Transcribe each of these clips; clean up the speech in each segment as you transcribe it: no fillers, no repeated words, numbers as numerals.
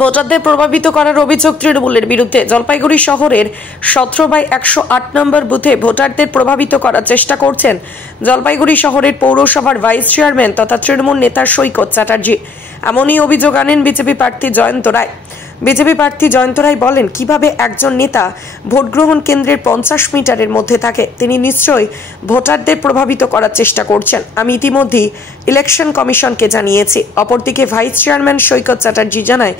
ভোটারদের প্রভাবিত করার অভিযোগ তৃণমূলের বিরুদ্ধে। জলপাইগুড়ি শহরের 17/108 নম্বর বুথে ভোটারদের প্রভাবিত করার চেষ্টা করছেন জলপাইগুড়ি শহরের পৌরসভার ভাইস চেয়ারম্যান তথা তৃণমূল নেতা সৈকত চ্যাটার্জি। এমনই অভিযোগ আনেন বিজেপি প্রার্থী জয়ন্ত রায়। বিজেপি প্রার্থী জয়ন্ত রায় বলেন, কিভাবে একজন নেতা ভোট গ্রহণ কেন্দ্রের 50 মিটারের মধ্যে থাকে, তিনি নিশ্চয়ই ভোটারদের প্রভাবিত করার চেষ্টা করছেন। আমি ইতিমধ্যেই ইলেকশন কমিশনকে জানিয়েছি। অপরদিকে ভাইস চেয়ারম্যান সৈকত চ্যাটার্জি জানায়,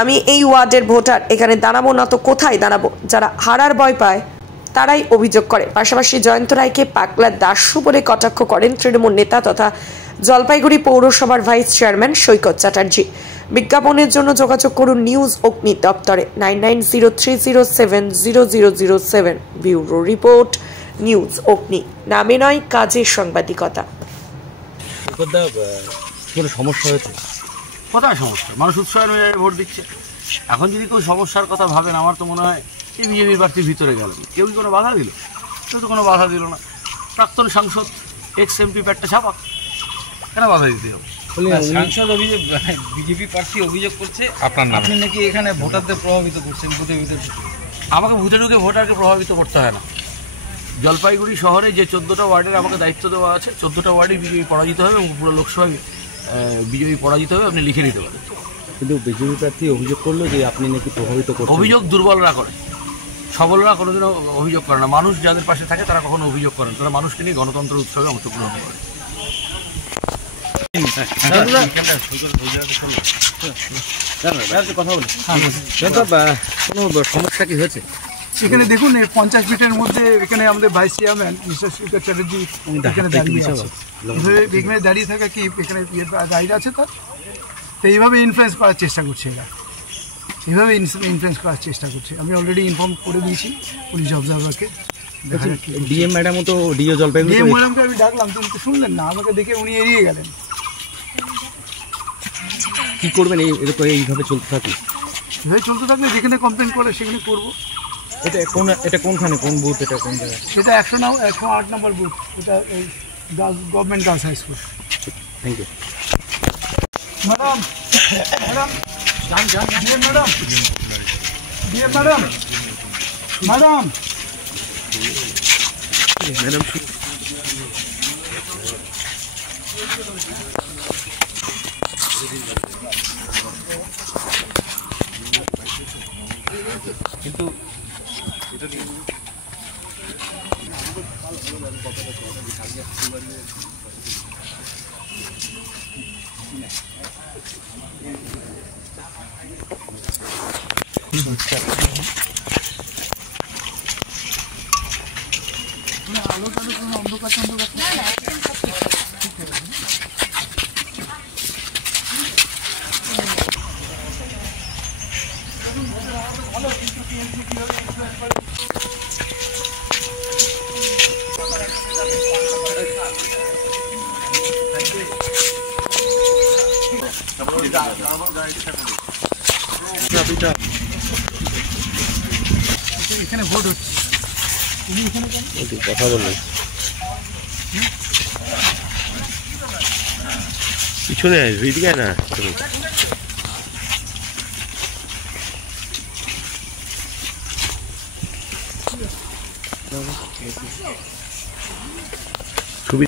আমি এই ওয়ার্ডের ভোটার, এখানে দাঁড়াবো না তো কোথায় দাঁড়াবো? যারা হারার ভয় পায় তারাই অভিযোগ করে। পাশাপাশি জয়ন্ত রায়কে পাগলা দাস্যু বলে কটাক্ষ করেন তৃণমূল নেতা তথা জলপাইগুড়ি পৌরসভার ভাইস চেয়ারম্যান সৈকত চ্যাটার্জি। বিজ্ঞাপনের জন্য যোগাযোগ করুন নিউজ অগ্নি দপ্তরে 9903070007। ব্যুরো রিপোর্ট, নিউজ অগ্নি। নামে নয়, কাজের সাংবাদিকতা। কোনো সমস্যা হয়েছে? কোথায় সমস্যা? মানুষ উৎসাহের মেজাজে ভোট দিচ্ছে। এখন যদি কেউ সমস্যার কথা ভাবেন, আমার তো মনে হয় এই বিজেপি প্রার্থীর ভিতরে গেল, কেউ কি কোনো বাধা দিল? কেউ তো কোনো বাধা দিল না। প্রাক্তন সাংসদ এক্স এমপি প্যাটটা ছাপা, কেন বাধা দিতে হবে? সাংসদ অভিযোগ, বিজেপি প্রার্থী অভিযোগ করছে আপনার নামে, আপনি নাকি এখানে ভোটারদের প্রভাবিত করছেন ভোটের ভিতরে। আমাকে ভোটে ঢুকে ভোটারকে প্রভাবিত করতে হয় না। জলপাইগুড়ি শহরে যে 14টা ওয়ার্ডের আমাকে দায়িত্ব দেওয়া আছে, 14টা ওয়ার্ডেই বিজেপি পরাজিত হবে এবং পুরো লোকসভায় বিজেপি পরাজিত হবে, আপনি লিখে নিতে পারেন। কিন্তু বিজেপি প্রার্থী অভিযোগ করলো যে আপনি নাকি প্রভাবিত করছেন। অভিযোগ দুর্বলরা করে, সবলরা কোনোদিনও অভিযোগ করে না। মানুষ যাদের পাশে থাকে তারা কখনো অভিযোগ করেন, তারা মানুষকে নিয়ে গণতন্ত্র উৎসবে অংশগ্রহণ করে। কথা বলি, কোনো সমস্যা কি হয়েছে এখানে? দেখুন, এই 50 মিটারের মধ্যে এখানে আমাদের ভাইস চেয়ারম্যান মিস্টার সৈকত চ্যাটার্জি এখানে দাঁড়িয়ে আছে। এখানে দাঁড়িয়ে থাকা কি এখানে দাঁড়িয়ে আছে তার, তো এইভাবে ইনফ্লুয়েন্স করার চেষ্টা করছে এরা, এইভাবে ইনফ্লুয়েন্স করার চেষ্টা করছে। আমি অলরেডি ইনফর্ম করে দিয়েছি পুলিশ অবজারভারকে। ডিএম ম্যাডামও তো ডিও জলপাইগুড়ি, ডিএম ম্যাডামকে আমি ডাকলাম, তুমি তো শুনলেন না, আমাকে দেখে উনি এড়িয়ে গেলেন। কী করবেন এইভাবে চলতে থাকলে? এভাবে চলতে থাকলে যেখানে কমপ্লেন করে সেখানে করবো। এটা কোনখানে, কোন বুথ, এটা কোন জায়গায়? সেটা 108 নম্বর বুথ, এটা এই government girls high school. Thank you madam. Madam, DM madam, DM madam, madam, madam. কিন্তু অন্ধকার এখানে ভোট হচ্ছে, কথা বললেন পিছনে ভিডিও না ছবি